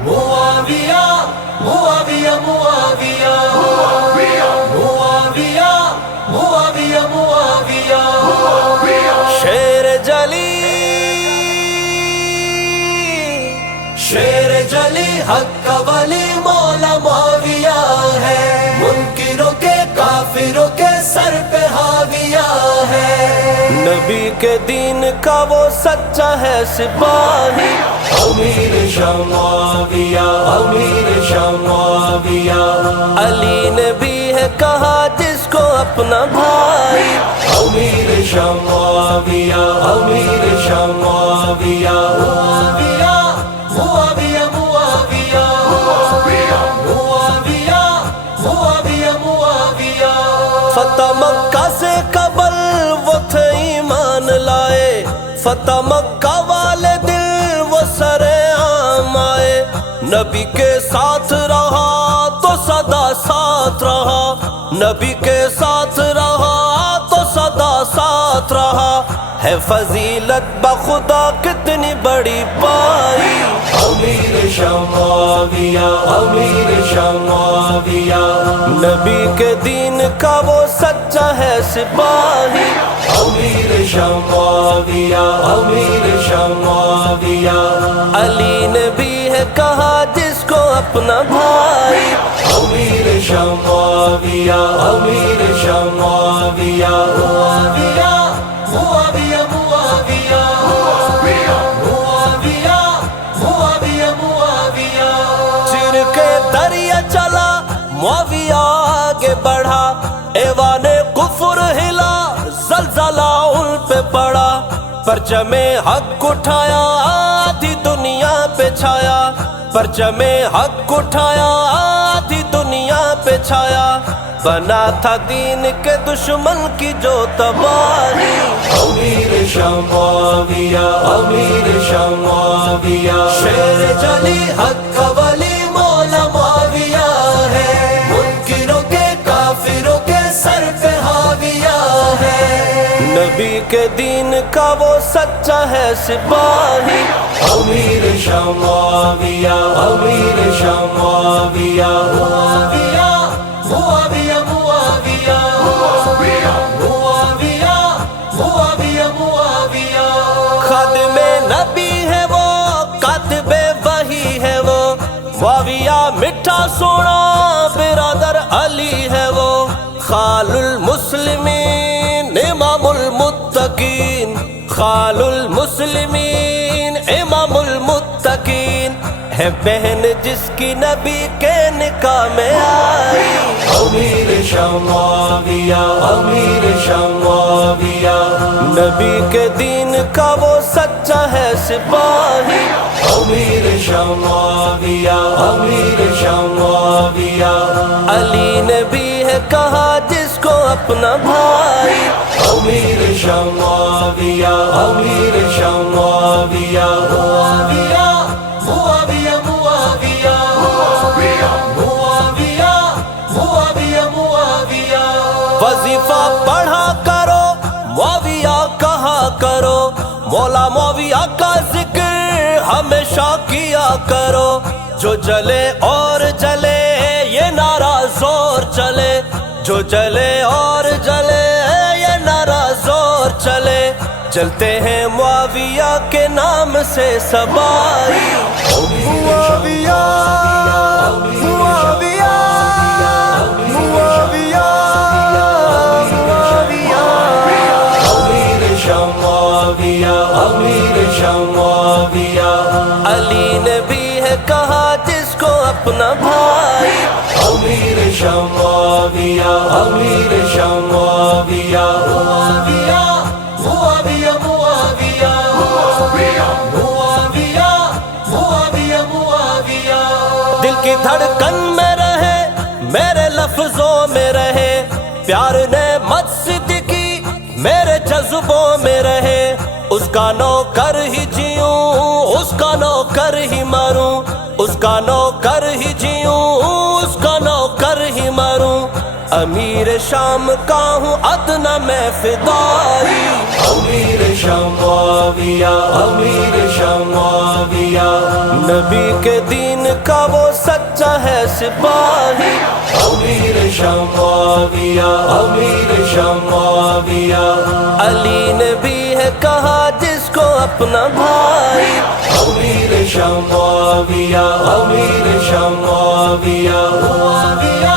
मुआविया मुआविया मुआविया मुआविया मुआविया मुआविया शेर जली हक का वली मौला मुआविया है, मुनकिरों के काफिरों के सर पे हाविया है। नबी के दीन का वो सच्चा है सिपाही, अमीर शाह मुआविया अमीर शाह मुआविया। अली ने भी है कहा जिसको अपना भाई, अमीर शाह मुआविया अमीर शाह मुआविया। मुआविया मुआविया मुआविया मुआविया मुआविया मुआविया। फतह मक्का से कबल वो थे ईमान लाए, फतह मक्का वाले दिल वो सरे आम आए। नबी के साथ रहा तो सदा साथ रहा, नबी के साथ रहा तो सदा साथ रहा। है फजीलत बखुदा कितनी बड़ी पाई, अमीर शाह मुआविया अमीर शाह मुआविया। नबी के दीन का वो सच्चा है सिपाही, अमीर शाह मुआविया अमीर शाह मुआविया। अली ने भी है कहा जिसको अपना भाई, अमीर शाह मुआविया अमीर शाह मुआविया। मुआविया मुआविया मुआविया मुआविया मुआविया मुआविया। चिर के दरिया चला मुआविया आगे बढ़ा, ऐवाने कुफर हिला जलजला उन पे पड़ा। परचमे हक उठाया आधी दुनिया पे छाया, परचमे हक उठाया आधी दुनिया पे छाया। बना था दीन के दुश्मन की जो तबाही, अमीर शाह मुआविया अमीर शाह मुआविया। शेर जली हक का वली मौला मुआविया है, मुनकिरों के काफिरों के सर पे हाविया है। नबी के दीन का वो सच्चा है सिपाही, अमीर शाह मुआविया अमीर शाह मुआविया। मुआविया मुआविया मुआविया मुआविया मुआविया मुआविया। खादिमे नबी है वो कातिबे वही है वो, मुआविया मिठा सोना बिरादर अली है वो। खालुल मुस्लिमीन इमामुल मुत्तकीन, खालुल मुस्लिमीन इमामुल मुत्तकीन। है बहन जिसकी नबी के निकाह में आई, अमीर शाह मुआविया अमीर शाह मुआविया। नबी के दीन का वो सच्चा है सिपाही, अमीर शाह मुआविया अमीर शाह मुआविया। अली ने भी है कहा जिसको अपना भाई, अमीर शाह मुआविया अमीर शाह मुआविया। मुआविया मुआविया मुआविया मुआविया मुआविया मुआविया। वजीफा पढ़ा करो मुआविया कहा करो, मौला मुआविया का जिक्र हमेशा किया करो। जो जले और जले ये नारा जोर चले, जो जले और जले ये नारा जोर चले। चलते हैं मुआविया के नाम से सबाई, मुआविया मुआविया मुआविया मुआविया। अमीर शाह मुआविया अमीर शाह मुआविया। अली ने भी है कहा जिसको अपना भाई, अमीर शाह मुआविया अमीर शाह मुआविया। मुआविया मुआविया मुआविया मुआविया मुआविया मुआविया। दिल की धड़कन में रहे मेरे लफ्जों में रहे, प्यार ने मत सिद्दीकी मेरे जज्बों में रहे। उसका नौकर ही जीऊं उसका नौकर ही मरूं, उसका नौकर ही जीऊं उसका नौकर ही मरूं। अमीर शाम का हूँ अदना मैं फिदाई, अमीर शाह मुआविया अमीर शाह मुआविया। नबी के दीन کا وہ سچا ہے سپاہی. امیر شام معاویہ، امیر شام معاویہ، علی نے بھی ہے کہا جس کو اپنا بھائی. امیر شام معاویہ، امیر شام معاویہ، معاویہ